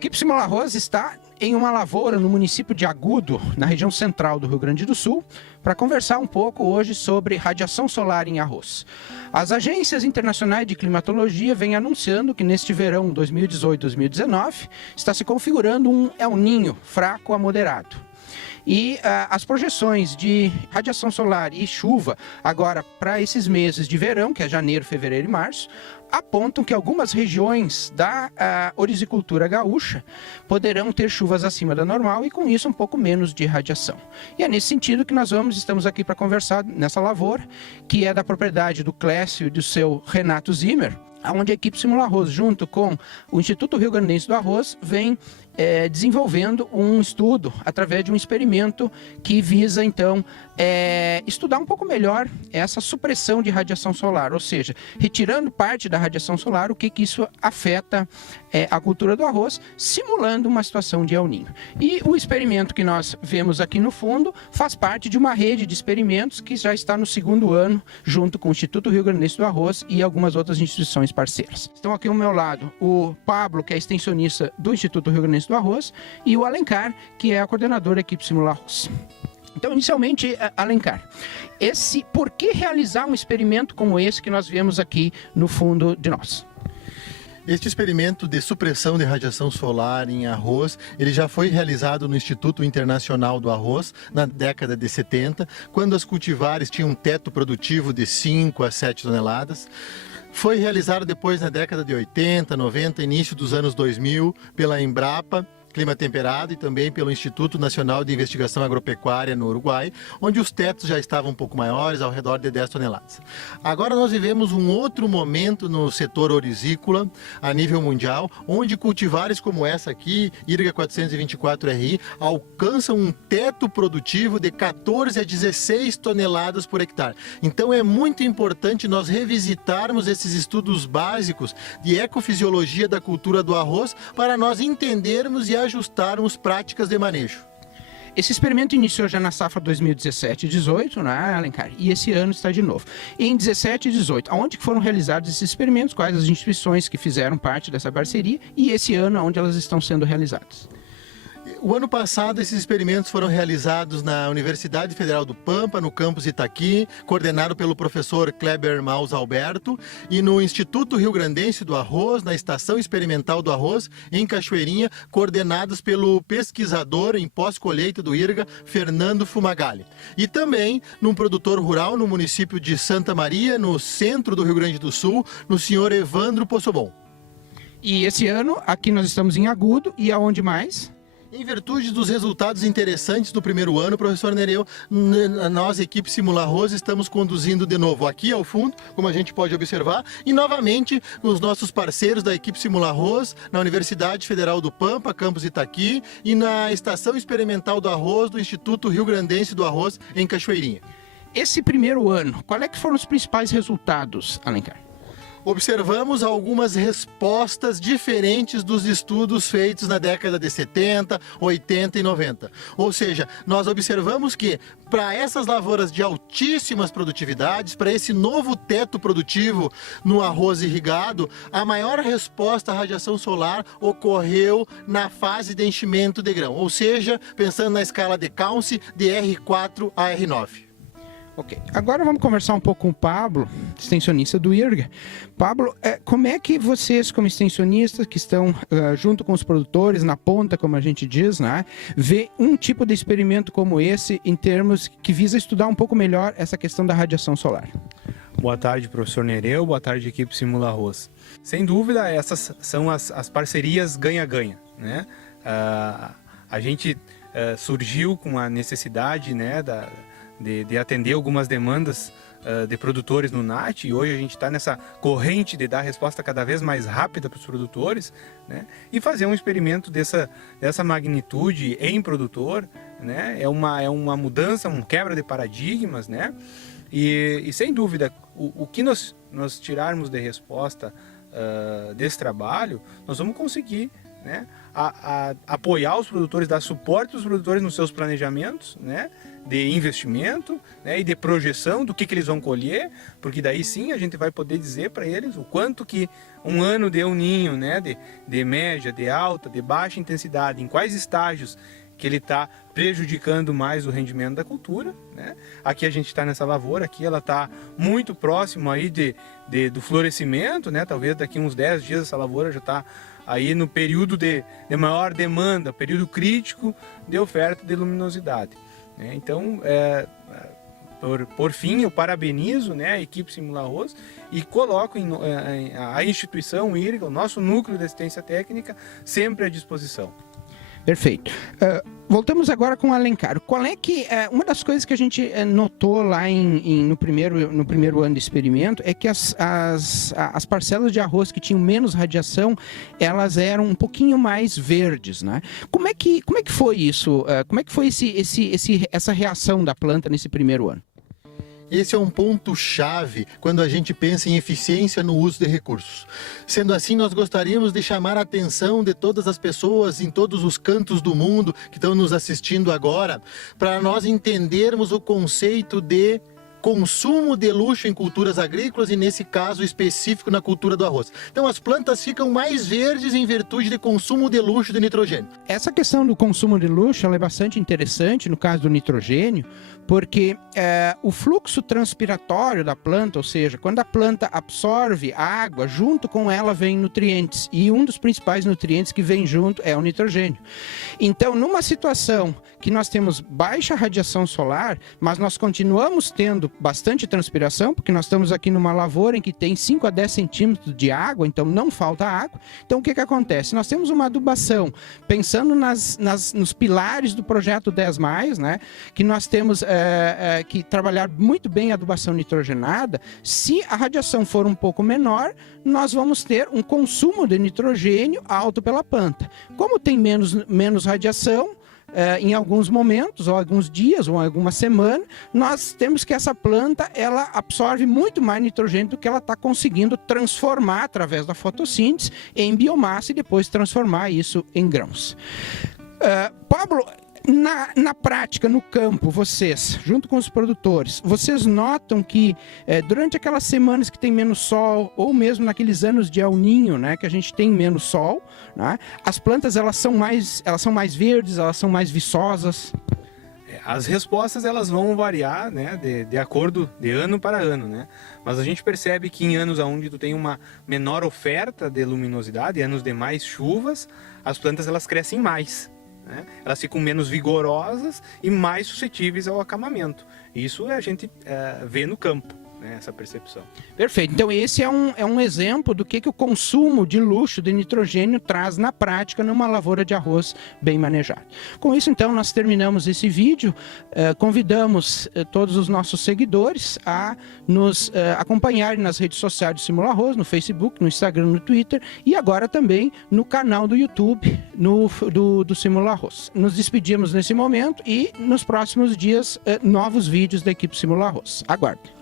equipe Simula Arroz está em uma lavoura no município de Agudo, na região central do Rio Grande do Sul, para conversar um pouco hoje sobre radiação solar em arroz. As agências internacionais de climatologia vêm anunciando que neste verão 2018-2019 está se configurando um El Niño fraco a moderado. E as projeções de radiação solar e chuva agora para esses meses de verão, que é janeiro, fevereiro e março, apontam que algumas regiões da orizicultura gaúcha poderão ter chuvas acima da normal e com isso um pouco menos de radiação. E é nesse sentido que nós estamos aqui para conversar nessa lavoura, que é da propriedade do Clécio e do seu Renato Zimmer, onde a equipe Simula Arroz, junto com o Instituto Rio Grandense do Arroz, vem desenvolvendo um estudo através de um experimento que visa, então, estudar um pouco melhor essa supressão de radiação solar, ou seja, retirando parte da radiação solar, o que isso afeta a cultura do arroz, simulando uma situação de El Niño. E o experimento que nós vemos aqui no fundo faz parte de uma rede de experimentos que já está no segundo ano, junto com o Instituto Rio Grandense do Arroz e algumas outras instituições parceiras. Estão aqui ao meu lado o Pablo, que é extensionista do Instituto Rio Grandense do Arroz, e o Alencar, que é a coordenadora da equipe Simula Arroz. Então, inicialmente, Alencar, por que realizar um experimento como esse que nós vemos aqui no fundo de nós? Este experimento de supressão de radiação solar em arroz, ele já foi realizado no Instituto Internacional do Arroz na década de 70, quando as cultivares tinham um teto produtivo de 5 a 7 toneladas. Foi realizado depois na década de 80, 90, início dos anos 2000, pela Embrapa, Clima Temperado, e também pelo Instituto Nacional de Investigação Agropecuária no Uruguai, onde os tetos já estavam um pouco maiores, ao redor de 10 toneladas. Agora nós vivemos um outro momento no setor orizícola, a nível mundial, onde cultivares como essa aqui, IRGA 424RI, alcançam um teto produtivo de 14 a 16 toneladas por hectare. Então é muito importante nós revisitarmos esses estudos básicos de ecofisiologia da cultura do arroz para nós entendermos e ajustarmos práticas de manejo. Esse experimento iniciou já na safra 2017 e 18, né, Alencar? E esse ano está de novo. Em 17 e 18, aonde foram realizados esses experimentos, quais as instituições que fizeram parte dessa parceria, e esse ano, onde elas estão sendo realizadas? O ano passado, esses experimentos foram realizados na Universidade Federal do Pampa, no campus Itaqui, coordenado pelo professor Kleber Maus Alberto, e no Instituto Rio Grandense do Arroz, na Estação Experimental do Arroz, em Cachoeirinha, coordenados pelo pesquisador em pós-colheita do IRGA, Fernando Fumagalli. E também num produtor rural no município de Santa Maria, no centro do Rio Grande do Sul, no senhor Evandro Possobon. E esse ano, aqui nós estamos em Agudo, e aonde mais? Em virtude dos resultados interessantes do primeiro ano, professor Nereu, nós, equipe Simula Arroz, estamos conduzindo de novo aqui ao fundo, como a gente pode observar, e novamente os nossos parceiros da equipe Simula Arroz, na Universidade Federal do Pampa, campus Itaqui, e na Estação Experimental do Arroz do Instituto Rio Grandense do Arroz, em Cachoeirinha. Esse primeiro ano, qual é que foram os principais resultados, Alencar? Observamos algumas respostas diferentes dos estudos feitos na década de 70, 80 e 90. Ou seja, nós observamos que para essas lavouras de altíssimas produtividades, para esse novo teto produtivo no arroz irrigado, a maior resposta à radiação solar ocorreu na fase de enchimento de grão. Ou seja, pensando na escala de Council de R4 a R9. Ok, agora vamos conversar um pouco com o Pablo, extensionista do IRGA. Pablo, como é que vocês, como extensionistas, que estão junto com os produtores, na ponta, como a gente diz, né, vê um tipo de experimento como esse, em termos que visa estudar um pouco melhor essa questão da radiação solar? Boa tarde, professor Nereu. Boa tarde, equipe Simula Arroz. Sem dúvida, essas são as parcerias ganha-ganha, né? A gente surgiu com a necessidade, né, de atender algumas demandas de produtores no NAT, e hoje a gente está nessa corrente de dar resposta cada vez mais rápida para os produtores, né? E fazer um experimento dessa magnitude em produtor, né? É uma mudança, um quebra de paradigmas, né? E sem dúvida, o que nós tirarmos de resposta desse trabalho, nós vamos conseguir, né, apoiar os produtores, dar suporte aos produtores nos seus planejamentos, né, de investimento, né, e de projeção do que eles vão colher, porque daí sim a gente vai poder dizer para eles o quanto que um ano de El Niño, né, de média, de alta, de baixa intensidade, em quais estágios que ele está prejudicando mais o rendimento da cultura, né? Aqui a gente está nessa lavoura, aqui ela está muito próximo aí do florescimento, né? Talvez daqui uns 10 dias essa lavoura já está aí no período de maior demanda, período crítico de oferta de luminosidade, né? Então, por fim, eu parabenizo, né, a equipe Simula Arroz e coloco a instituição hídrica, o nosso núcleo de assistência técnica, sempre à disposição. Perfeito. Voltamos agora com o Alencar. Qual é que uma das coisas que a gente notou lá no primeiro ano de experimento é que as parcelas de arroz que tinham menos radiação, elas eram um pouquinho mais verdes, né? Como é que foi isso? Como é que foi essa reação da planta nesse primeiro ano? Esse é um ponto-chave quando a gente pensa em eficiência no uso de recursos. Sendo assim, nós gostaríamos de chamar a atenção de todas as pessoas em todos os cantos do mundo que estão nos assistindo agora, para nós entendermos o conceito de consumo de luxo em culturas agrícolas e, nesse caso específico, na cultura do arroz. Então, as plantas ficam mais verdes em virtude de consumo de luxo de nitrogênio. Essa questão do consumo de luxo ela é bastante interessante no caso do nitrogênio, porque o fluxo transpiratório da planta, ou seja, quando a planta absorve a água, junto com ela vem nutrientes, e um dos principais nutrientes que vem junto é o nitrogênio. Então, numa situação que nós temos baixa radiação solar, mas nós continuamos tendo bastante transpiração, porque nós estamos aqui numa lavoura em que tem 5 a 10 centímetros de água, então não falta água. Então o que acontece? Nós temos uma adubação, pensando nos pilares do projeto 10+, né, que nós temos que trabalhar muito bem a adubação nitrogenada. Se a radiação for um pouco menor, nós vamos ter um consumo de nitrogênio alto pela planta. Como tem menos radiação, em alguns momentos, ou alguns dias, ou alguma semana, nós temos que essa planta ela absorve muito mais nitrogênio do que ela está conseguindo transformar através da fotossíntese em biomassa e depois transformar isso em grãos. Pablo, na prática, no campo, vocês, junto com os produtores, vocês notam que durante aquelas semanas que tem menos sol, ou mesmo naqueles anos de El Niño, né, que a gente tem menos sol, né, as plantas elas são mais verdes, elas são mais viçosas? As respostas elas vão variar, né, de acordo de ano para ano, né? Mas a gente percebe que em anos onde tu tem uma menor oferta de luminosidade, anos de mais chuvas, as plantas elas crescem mais, né? Elas ficam menos vigorosas e mais suscetíveis ao acamamento. Isso a gente vê no campo, né, essa percepção. Perfeito. Então esse é um exemplo do que o consumo de luxo de nitrogênio traz na prática numa lavoura de arroz bem manejada. Com isso, então, nós terminamos esse vídeo. Convidamos todos os nossos seguidores a nos acompanharem nas redes sociais do Simula Arroz, no Facebook, no Instagram, no Twitter e agora também no canal do YouTube do Simula Arroz. Nos despedimos nesse momento e nos próximos dias novos vídeos da equipe Simula Arroz. Aguardem.